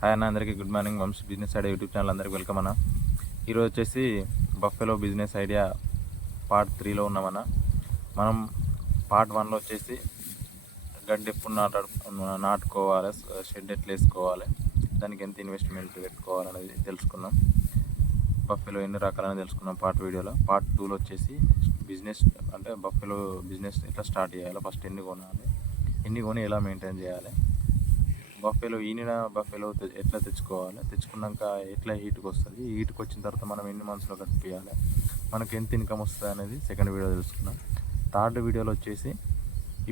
Hi అన్న, అందరికీ good morning. Vamshi business idea YouTube channel అందరికీ వెల్కమ్ అన్న. ఈరోజు వచ్చేసి బఫెలో బిజినెస్ ఐడియా పార్ట్ 3లో ఉన్నామన్న. మనం పార్ట్ 1లో వచ్చేసి గడ్డి ఎప్పుడు నాటుకోవాలి, షెడ్ ఎట్లా వేసుకోవాలి, దానికి ఎంత ఇన్వెస్ట్మెంట్ పెట్టుకోవాలనేది తెలుసుకున్నాం. బఫెలో ఎన్ని రకాలని తెలుసుకున్నాం పార్ట్ వీడియోలో. పార్ట్ 2లో వచ్చేసి బిజినెస్ అంటే బఫెలో బిజినెస్ ఎట్లా స్టార్ట్ చేయాలి, ఫస్ట్ ఎన్ని కొనాలి, ఎన్ని కొని ఎలా మెయింటైన్ చేయాలి, బఫెలో ఈనిన బఫెలో ఎట్లా తెచ్చుకోవాలి, తెచ్చుకున్నాక ఎట్లా హీట్కి వస్తుంది, హీట్కి వచ్చిన తర్వాత మనం ఎన్ని మంత్స్లో కట్టియాలి, మనకి ఎంత ఇన్కమ్ వస్తుంది అనేది సెకండ్ వీడియో తెలుసుకున్నాం. థర్డ్ వీడియోలో వచ్చేసి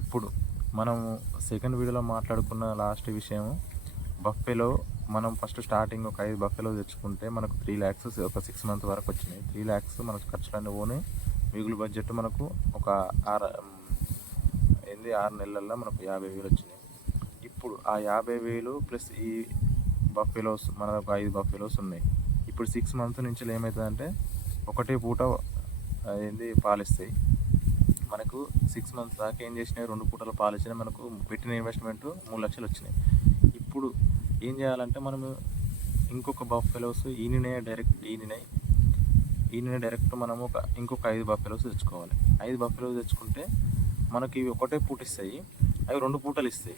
ఇప్పుడు మనం సెకండ్ వీడియోలో మాట్లాడుకున్న లాస్ట్ విషయం, బఫెలో మనం ఫస్ట్ స్టార్టింగ్ ఒక 5 బఫెలో తెచ్చుకుంటే మనకు 3 lakhs ఒక 6 months వరకు వచ్చినాయి. 3 lakhs మనకు ఖర్చులన్నీ పోనీ, మిగులు బడ్జెట్ మనకు ఒక 6 నెలల్లో మనకు 50,000 వచ్చినాయి. ఇప్పుడు ఆ 50,000 ప్లస్ ఈ బఫెలోస్, మనకు 5 బఫెలోస్ ఉన్నాయి. ఇప్పుడు 6 months నుంచి ఏమవుతుందంటే ఒకటే పూట పాలిస్తాయి. మనకు 6 months దాకా ఏం చేసినాయి, 2 పూటలు పాలిచ్చినాయి. మనకు పెట్టిన ఇన్వెస్ట్మెంట్ 3 లక్షలు వచ్చినాయి. ఇప్పుడు ఏం చేయాలంటే మనము ఇంకొక బఫెలోస్ ఈయననే డైరెక్ట్ మనము ఇంకొక 5 బఫెలోస్ తెచ్చుకోవాలి. 5 బఫెలోస్ తెచ్చుకుంటే మనకి ఇవి ఒకటే పూట ఇస్తాయి, అవి 2 పూటలు ఇస్తాయి.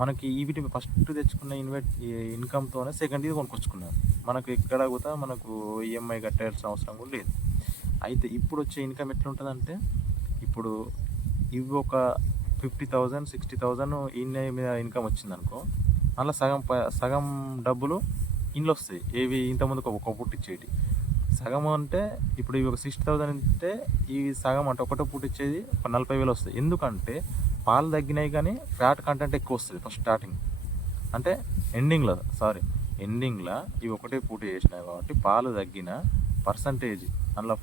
మనకి వీటి ఫస్ట్ తెచ్చుకున్న ఇన్కమ్తోనే సెకండ్ ఇది కొనుక్కొచ్చుకున్నాం. మనకు ఎక్కడ కూడా మనకు ఈఎంఐ కట్టాల్సిన అవసరం కూడా లేదు. అయితే ఇప్పుడు వచ్చే ఇన్కమ్ ఎట్లా ఉంటుందంటే, ఇప్పుడు ఇవి ఒక 50,000 60,000 ఈఎంఐ మీద ఇన్కమ్ వచ్చిందనుకో, అలా సగం డబ్బులు ఇంట్లో వస్తాయి. ఏవి ఇంతకుముందుకు ఒక పూట ఇచ్చేటి సగం అంటే, ఇప్పుడు ఇవి ఒక 60,000 అంటే ఇవి సగం అంటే ఒకటో పూట ఇచ్చేది ఒక 40,000 వస్తాయి. ఎందుకంటే పాలు తగ్గినాయి కానీ ఫ్యాట్ కంటెంట్ ఎక్కువ వస్తుంది ఫస్ట్ స్టార్టింగ్, అంటే ఎండింగ్లో ఇవి ఒకటే పూట చేసినాయి కాబట్టి పాలు తగ్గిన పర్సంటేజ్ అందులో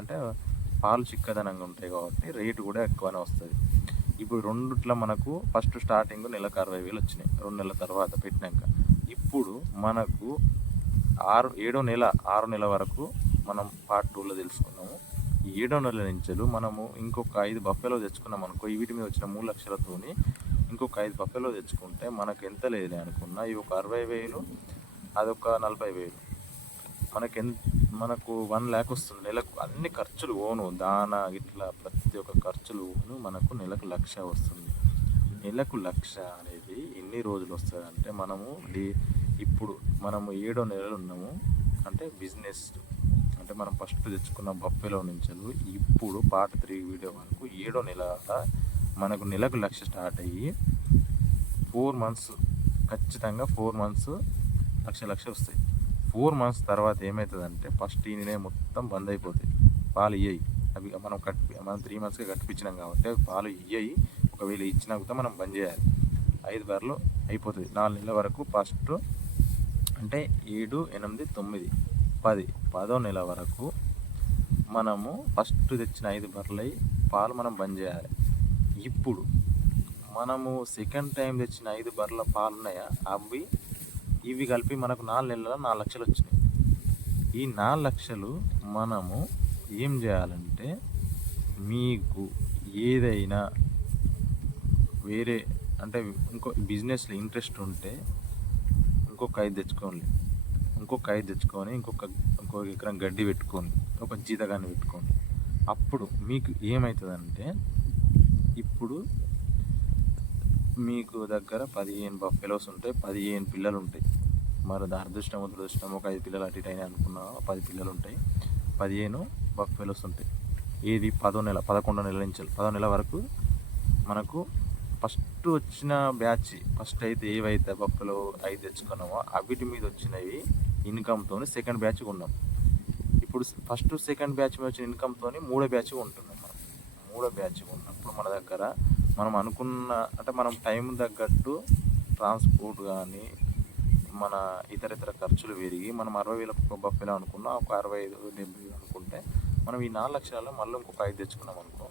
అంటే పాలు చిక్కదనంగా ఉంటాయి కాబట్టి రేటు కూడా ఎక్కువనే వస్తుంది. ఇప్పుడు రెండిట్లో మనకు ఫస్ట్ స్టార్టింగ్ నెలకు 60,000 వచ్చినాయి 2 నెలల తర్వాత పెట్టినాక. ఇప్పుడు మనకు 6వ నెల వరకు మనం పార్ట్ 2లో తెలుసుకున్నాము. ఈ 7వ నెల నుంచి మనము ఇంకొక 5 బఫెలో తెచ్చుకున్నాం అనుకో, వీటి మీద వచ్చిన 3 లక్షలతోని ఇంకొక 5 బఫెలో తెచ్చుకుంటే మనకు ఎంత లేదు అనుకున్నా, ఇవి ఒక 60,000, అదొక 40,000, మనకు 1 lakh వస్తుంది నెలకు. అన్ని ఖర్చులు ఓను, దానా ఇట్లా ప్రతి ఒక్క ఖర్చులు ఓను మనకు నెలకు 1,00,000 వస్తుంది. నెలకు 1,00,000 అనేది ఎన్ని రోజులు వస్తుంది అంటే, ఇప్పుడు మనము 7వ నెలలో ఉన్నాము అంటే బిజినెస్ అంటే మనం ఫస్ట్ తెచ్చుకున్న బఫెలో నుంచి ఇప్పుడు పార్ట్ 3 వీడియో వరకు 7వ నెల మనకు నెలకు 1,00,000 స్టార్ట్ అయ్యి 4 months, ఖచ్చితంగా 4 months లక్ష వస్తాయి. 4 months తర్వాత ఏమవుతుందంటే ఫస్ట్ ఈయననే మొత్తం బంద్ అయిపోతాయి, పాలు ఇయ్యాయి. అవి మనం 3 monthsకే కట్టిపించినాం కాబట్టి పాలు ఇయ్యాయి. ఒకవేళ ఇచ్చినా కూడా మనం బంద్ చేయాలి. 5 బర్రెలు అయిపోతుంది 4 నెలల వరకు. ఫస్ట్ అంటే 7, 8, 9, 10, 10వ నెల వరకు మనము ఫస్ట్ తెచ్చిన 5 బర్రెలు పాలు మనం బంద్ చేయాలి. ఇప్పుడు మనము సెకండ్ టైం తెచ్చిన 5 బర్రెల పాలు ఉన్నాయా, ఇవి కలిపి మనకు 4 నెలల 4 లక్షలు వచ్చినాయి. ఈ 4 లక్షలు మనము ఏం చేయాలంటే, మీకు ఏదైనా వేరే అంటే ఇంకో బిజినెస్లో ఇంట్రెస్ట్ ఉంటే ఇంకొక 5 తెచ్చుకోండి, ఇంకొక ఎకరం గడ్డి పెట్టుకోండి, ఒక జీతగాన్ని పెట్టుకోండి. అప్పుడు మీకు ఏమవుతుందంటే, ఇప్పుడు మీకు దగ్గర 15 బఫెలోస్ ఉంటాయి, 15 పిల్లలు ఉంటాయి. మరి అదృష్టం ఒక 5 పిల్లలు అటు ఇటు అయినా అనుకున్నా 10 పిల్లలు ఉంటాయి, 15 బఫెలోస్ ఉంటాయి. ఏది 11వ నెల నుంచి 10వ నెల వరకు మనకు ఫస్ట్ వచ్చిన బ్యాచ్, ఫస్ట్ అయితే ఏవైతే బఫెలో 5 తెచ్చుకున్నామో అవిటి మీద వచ్చినవి ఇన్కమ్తో సెకండ్ బ్యాచ్ ఉన్నాం. ఇప్పుడు ఫస్ట్ సెకండ్ బ్యాచ్ మీద వచ్చిన ఇన్కమ్తో 3వ బ్యాచ్ ఉంటున్నాం. మనం 3వ బ్యాచ్ ఉన్నప్పుడు మన దగ్గర మనం అనుకున్న అంటే మనం టైం తగ్గట్టు ట్రాన్స్పోర్ట్ కానీ మన ఇతర ఖర్చులు పెరిగి మనం 60,000 బఫెలో అనుకున్నా, ఒక 65-70 అనుకుంటే మనం ఈ 4 లక్షలలో మళ్ళీ ఇంకొక 5 తెచ్చుకున్నాం అనుకో,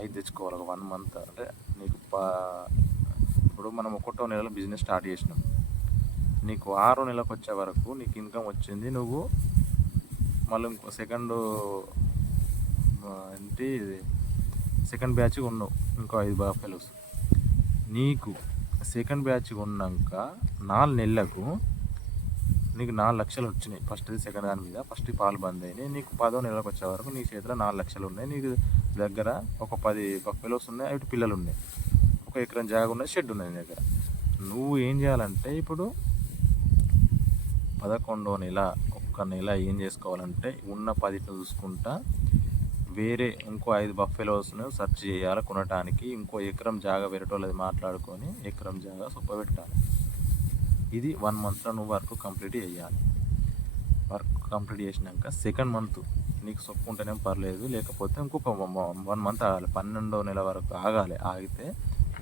5 తెచ్చుకోవాలి ఒక 1 month. అంటే నీకు ఇప్పుడు మనం 1వ నెలలో బిజినెస్ స్టార్ట్ చేసినాం, నీకు 6వ నెలకు వచ్చే వరకు నీకు ఇన్కమ్ వచ్చింది. నువ్వు మళ్ళీ ఇంకో సెకండ్ బ్యాచ్ ఉన్నావు, ఇంకో 5 బఫెలోస్. నీకు సెకండ్ బ్యాచ్ కొన్నాక 4 నెలలకు నీకు 4 లక్షలు వచ్చినాయి. ఫస్ట్ సెకండ్ దాని మీద ఫస్ట్ పాలు బంద్ అయినాయి. నీకు 10వ నెలకు వచ్చే వరకు నీ చేతిలో 4 లక్షలు ఉన్నాయి. నీకు దగ్గర ఒక 10 బఫెలోస్ ఉన్నాయి, అవి పిల్లలు ఉన్నాయి, 1 ఎకరం జాగా ఉన్నది, షెడ్ ఉన్నది నీ దగ్గర. నువ్వు ఏం చేయాలంటే ఇప్పుడు 11వ నెల ఒక్క నెల ఏం చేసుకోవాలంటే ఉన్న 10 చూసుకుంటా వేరే ఇంకో 5 బఫెలోస్ను సెర్చ్ చేయాలి కొనటానికి. ఇంకో ఎకరం జాగా వేరేటోళ్ళది మాట్లాడుకొని ఎకరం జాగా సొప్ప పెట్టాలి. ఇది 1 మంత్లో నువ్వు వర్క్ కంప్లీట్ చేయాలి. వర్క్ కంప్లీట్ చేసినాక సెకండ్ మంత్ నీకు సొప్పు ఉంటేనే పర్లేదు, లేకపోతే ఇంకొక 1 మంత్ ఆగాలి. 12వ నెల వరకు ఆగాలి. ఆగితే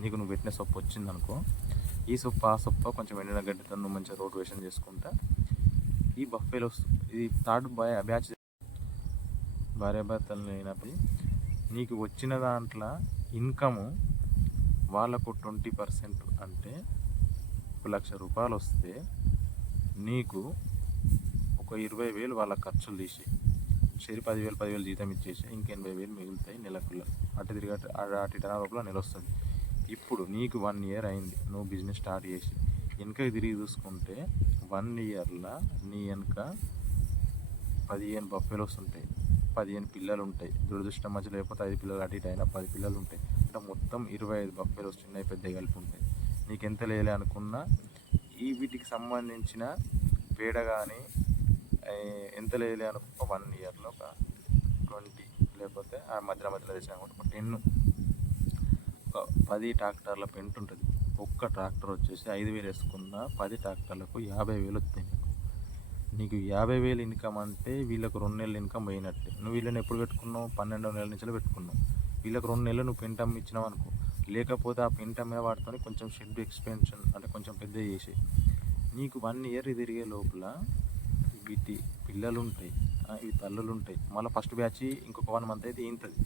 నీకు నువ్వు పెట్టిన సొప్పు వచ్చిందనుకో, ఈ సొప్ప ఆ సొప్ప కొంచెం ఎండిన గడ్డితో నువ్వు మంచిగా రోటేషన్ చేసుకుంటా ఈ బఫెలోస్ ఇది థర్డ్ బ్యాచ్ భార్యాభర్తలు అయినప్పుడు నీకు వచ్చిన దాంట్లో ఇన్కము వాళ్ళకు 20% అంటే 1,00,000 రూపాయలు వస్తే నీకు ఒక 20,000 వాళ్ళ ఖర్చులు తీసి షేర్ 10,000 జీతం ఇచ్చేసి ఇంక 80,000 మిగులుతాయి నెలకు. అటు తిరిగి అటు లోపల నెల వస్తుంది. ఇప్పుడు నీకు 1 ఇయర్ అయింది నువ్వు బిజినెస్ స్టార్ట్ చేసి. వెనకకి తిరిగి చూసుకుంటే 1 ఇయర్లో నీ వెనక 15 బఫెలోస్ ఉంటాయి, 15 పిల్లలు ఉంటాయి. దురదృష్టం మధ్య లేకపోతే 5 పిల్లలు అటు ఇటు అయినా 10 పిల్లలు ఉంటాయి. అంటే మొత్తం 25 బఫెలోస్ చిన్నవి పెద్దవి కలిపి ఉంటాయి. నీకు ఎంత లేలే అనుకున్నా ఈ వీటికి సంబంధించిన పేడ కానీ ఎంత లేలే అనుకో 1 ఇయర్లో ఒక 20, లేకపోతే ఆ మధ్యలో తెచ్చినా కూడా ఒక 10, ఒక 10 ట్రాక్టర్ల పెంట్ ఉంటుంది. ఒక్క ట్రాక్టర్ వచ్చేసి 5,000 వేసుకున్న 10 ట్రాక్టర్లకు 50,000 వస్తాయి. నీకు 50,000 ఇన్కమ్ అంటే వీళ్ళకు 2 నెలల ఇన్కమ్ పోయినట్టే. నువ్వు వీళ్ళని ఎప్పుడు పెట్టుకున్నావు? 12వ నెల నుంచి పెట్టుకున్నావు. వీళ్ళకి 2 నెలలు నువ్వు పెంట్ అమ్మి ఇచ్చినావు అనుకో, లేకపోతే ఆ పెంట్ అమ్మే వాటితో కొంచెం షెడ్ ఎక్స్పెన్షన్ అంటే కొంచెం పెద్ద చేసి నీకు 1 ఇయర్ తిరిగే లోపల వీటి పిల్లలు ఉంటాయి, ఇవి తల్లులు ఉంటాయి. మళ్ళీ ఫస్ట్ బ్యాచ్ ఇంకొక 1 మంత్ అయితే ఈంతది.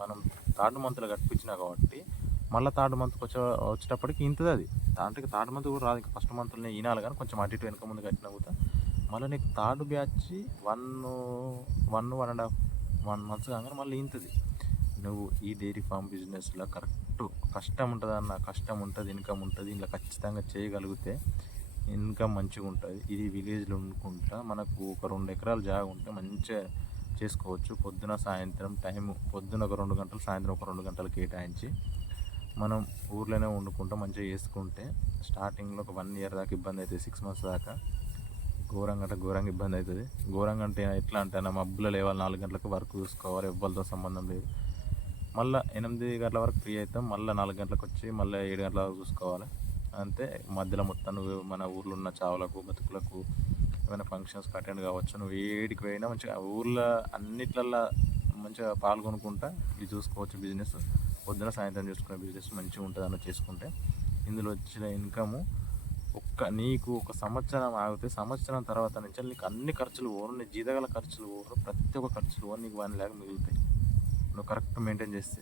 మనం 3rd మంత్లో కట్టించినా కాబట్టి మళ్ళీ 3rd మంత్కి వచ్చేటప్పటికి ఇంతది. అది దాంట్లో 3rd మంత్ కూడా రాదు. ఇంకా ఫస్ట్ మంత్లోనే ఈనాలి, కానీ కొంచెం అటు ఇటు వెనక ముందు కట్టినా కూడా మళ్ళీ నీకు 3rd బ్యాచ్ 1.5 మంత్స్ కాగానే మళ్ళీ ఇంతది. నువ్వు ఈ డైరీ ఫామ్ బిజినెస్లో కరెక్ట్ కష్టం ఉంటుంది అన్న, కష్టం ఉంటుంది, ఇన్కమ్ ఉంటుంది. ఇలా ఖచ్చితంగా చేయగలిగితే ఇన్కమ్ మంచిగా ఉంటుంది. ఇది విలేజ్లో వండుకుంటా మనకు ఒక 2 ఎకరాలు జాగా ఉంటే మంచిగా చేసుకోవచ్చు. పొద్దున సాయంత్రం టైము, పొద్దున ఒక 2 గంటలు, సాయంత్రం ఒక 2 గంటలు కేటాయించి మనం ఊర్లోనే వండుకుంటా మంచిగా చేసుకుంటే స్టార్టింగ్లో ఒక 1 ఇయర్ దాకా ఇబ్బంది అవుతుంది. 6 మంత్స్ దాకా ఘోరంగా ఇబ్బంది అవుతుంది. ఘోరంగా అంటే ఎట్లా అంటే నా మబ్బులో లేవాలి, 4 గంటలకు వర్క్ చూసుకోవాలి, ఎవ్వరితో సంబంధం లేదు. మళ్ళీ 8 గంటల వరకు ఫ్రీ అవుతాం, మళ్ళీ 4 గంటలకు వచ్చి మళ్ళీ 7 గంటల వరకు చూసుకోవాలి. అంతే. మధ్యలో మొత్తం నువ్వు మన ఊర్లో ఉన్న చావులకు బతుకులకు ఏమైనా ఫంక్షన్స్కి అటెండ్ కావచ్చు. నువ్వు ఏడికి పోయినా మంచిగా ఊర్లో అన్నిట్లల్లో మంచిగా పాల్గొనుకుంటా ఇది చూసుకోవచ్చు. బిజినెస్ పొద్దున సాయంత్రం చూసుకునే బిజినెస్ మంచిగా ఉంటుంది అన్న చేసుకుంటే ఇందులో వచ్చిన ఇన్కము నీకు ఒక సంవత్సరం ఆగితే సంవత్సరం తర్వాత నుంచి నీకు అన్ని ఖర్చులు పోను, నీ జీతగల ఖర్చులు పోను, ప్రతి ఒక్క ఖర్చులు పోను, నీకు 1 lakh మిగులుతాయి నువ్వు కరెక్ట్ మెయింటైన్ చేస్తే.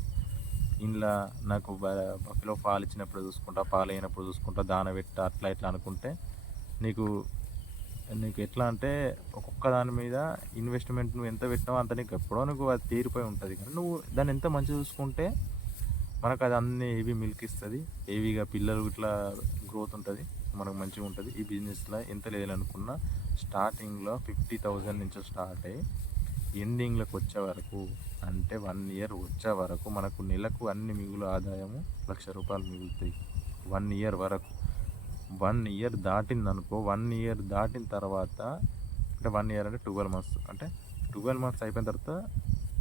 ఇంట్లో నాకు బఫెలో పాలు ఇచ్చినప్పుడు చూసుకుంటా, పాలు అయినప్పుడు చూసుకుంటా, దాన పెట్టా, అట్లా ఇట్లా అనుకుంటే నీకు ఎట్లా అంటే ఒక్కొక్క దాని మీద ఇన్వెస్ట్మెంట్ నువ్వు ఎంత పెట్టినావో అంత నీకు ఎప్పుడో నీకు అది తీరిపోయి ఉంటుంది. కానీ నువ్వు దాన్ని ఎంత మంచిగా చూసుకుంటే మనకు అది అన్నీ హెవీ మిల్క్ ఇస్తుంది, హెవీగా పిల్లలు ఇట్లా గ్రోత్ ఉంటుంది, మనకు మంచిగా ఉంటుంది. ఈ బిజినెస్లో ఎంత లేదనుకున్నా స్టార్టింగ్లో 50,000 నుంచి స్టార్ట్ అయ్యి ఎండింగ్లోకి వచ్చే వరకు అంటే 1 ఇయర్ వచ్చే వరకు మనకు నెలకు అన్ని మిగులు ఆదాయము 1,00,000 రూపాయలు మిగులుతాయి. 1 ఇయర్ వరకు. 1 ఇయర్ దాటిందనుకో, 1 ఇయర్ దాటిన తర్వాత అంటే 1 ఇయర్ అంటే 12 మంత్స్, అంటే 12 మంత్స్ అయిపోయిన తర్వాత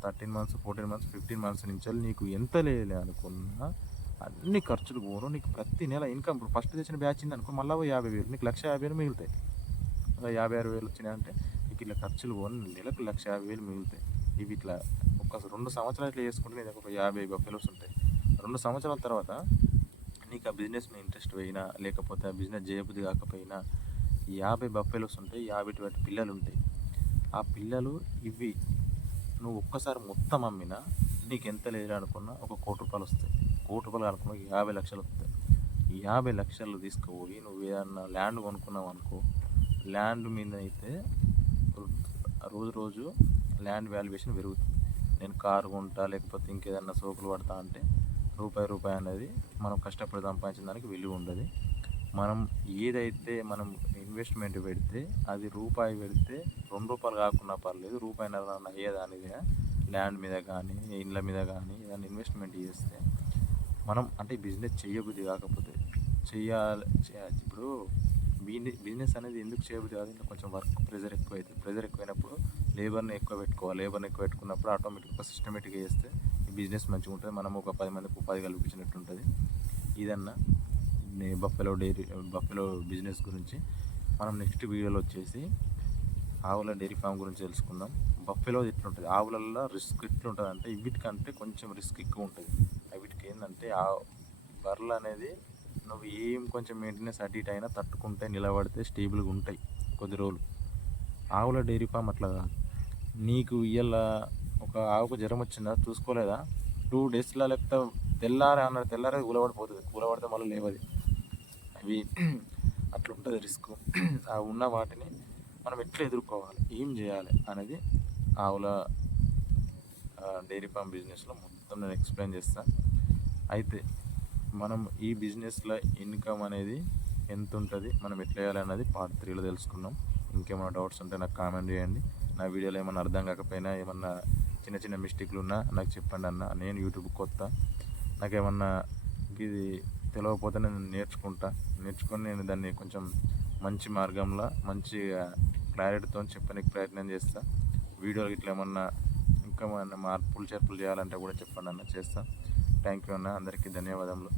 13 మంత్స్, 14 మంత్స్, 15 మంత్స్ నుంచి నీకు ఎంత లేలే అనుకున్నా అన్ని ఖర్చులు పోను, నీకు ప్రతి నెల ఇన్కమ్. ఇప్పుడు ఫస్ట్ తెచ్చిన బ్యాచ్ అనుకో, మళ్ళీ 50,000, నీకు 1,50,000 మిగులుతాయి. 56,000 వచ్చినాయంటే నీకు ఇట్లా ఖర్చులు పోను, నెలకు 1,50,000 మిగులుతాయి. ఇవి ఇట్లా ఒక 2 సంవత్సరాలు ఇట్లా చేసుకుంటే నీకు ఒక 50 బఫెలోస్ ఉంటాయి. 2 సంవత్సరాల తర్వాత నీకు ఆ బిజినెస్ మీద ఇంట్రెస్ట్ పోయినా, లేకపోతే ఆ బిజినెస్ చేయబుద్ధి కాకపోయినా 50 బఫెలోస్ ఉంటాయి, 50 పిల్లలు ఉంటాయి. ఆ పిల్లలు ఇవి నువ్వు ఒక్కసారి మొత్తం అమ్మినా నీకు ఎంత లేదు అనుకున్నా ఒక 1,00,00,000 రూపాయలు వస్తాయి. 1,00,00,000 రూపాయలు అనుకున్నా 50 లక్షలు వస్తాయి. 50 లక్షలు తీసుకుపోయి నువ్వు ఏదన్నా ల్యాండ్ కొనుక్కున్నావు అనుకో, ల్యాండ్ మీద అయితే రోజు ల్యాండ్ వాల్యుయేషన్ పెరుగుతుంది. నేను కారు కొంటా, లేకపోతే ఇంకేదన్నా సోకులు పడతా అంటే రూపాయి అనేది మనం కష్టపడి సంపాదించిన దానికి విలువ ఉండదు. మనం ఏదైతే మనం ఇన్వెస్ట్మెంట్ పెడితే అది రూపాయి పెడితే రూ. 2 కాకున్నా పర్లేదు, రూపాయిన్నర అయ్యేదానిగా ల్యాండ్ మీద కానీ ఇండ్ల మీద కానీ ఏదైనా ఇన్వెస్ట్మెంట్ చేస్తే మనం అంటే బిజినెస్ చేయబుద్ధి కాకపోతే ఇప్పుడు బిజినెస్ అనేది ఎందుకు చేయబుద్ధి కాదు, ఇంకా కొంచెం వర్క్ ప్రెజర్ ఎక్కువ అవుతుంది. ప్రెజర్ ఎక్కువైనప్పుడు లేబర్ని ఎక్కువ పెట్టుకోవాలి. లేబర్ని ఎక్కువ పెట్టుకున్నప్పుడు ఆటోమేటిక్గా సిస్టమేటిక్గా చేస్తే ఈ బిజినెస్ మంచిగా ఉంటుంది. మనం ఒక 10 మందికి ఉపాధి కల్పించినట్టు ఉంటుంది. ఇదన్నా బఫెలో బిజినెస్ గురించి మనం నెక్స్ట్ వీడియోలో వచ్చేసి ఆవుల డైరీ ఫామ్ గురించి తెలుసుకుందాం. బఫెలో ఎట్లుంటుంది, ఆవులల్లో రిస్క్ ఎట్లుంటుంది అంటే వీటికంటే కొంచెం రిస్క్ ఎక్కువ ఉంటుంది. వీటికి ఏంటంటే బర్రెలు అనేది నువ్వు ఏం కొంచెం మెయింటెనెన్స్ అటు ఇటు అయినా తట్టుకుంటే నిలబడితే స్టేబుల్గా ఉంటాయి కొద్ది రోజులు. ఆవుల డైరీ ఫామ్ అట్లా కాదు. నీకు ఇవాళ ఒక ఆవుకు జ్వరం వచ్చిందా చూసుకోలేదా, 2 డేస్లో లేకపోతే తెల్లారే కూలబడితే మళ్ళీ లేవది. అవి అట్లా ఉంటుంది రిస్క్. ఆ ఉన్న వాటిని మనం ఎట్లా ఎదుర్కోవాలి, ఏం చేయాలి అనేది ఆవుల డైరీ ఫామ్ బిజినెస్లో మొత్తం నేను ఎక్స్ప్లెయిన్ చేస్తాను. అయితే మనం ఈ బిజినెస్లో ఇన్కమ్ అనేది ఎంత ఉంటుంది, మనం ఎట్లా చేయాలి అనేది పార్ట్ 3లో తెలుసుకుందాం. ఇంకేమైనా డౌట్స్ ఉంటే నాకు కామెంట్ చేయండి. నా వీడియోలో ఏమైనా అర్థం కాకపోయినా ఏమన్నా చిన్న మిస్టేక్లు ఉన్నా నాకు చెప్పండి అన్న. నేను యూట్యూబ్ కొత్త, నాకేమన్నా ఇది తెలియకపోతే నేను నేర్చుకొని నేను దాన్ని కొంచెం మంచి మార్గంలో మంచిగా క్లారిటీతో చెప్పడానికి ప్రయత్నం చేస్తాను. వీడియోలు ఇట్లా ఏమన్నా ఇంకా మార్పులు చేర్పులు చేయాలంటే కూడా చెప్పండి అన్న, చేస్తాను. థ్యాంక్ యూ అన్న, అందరికీ ధన్యవాదములు.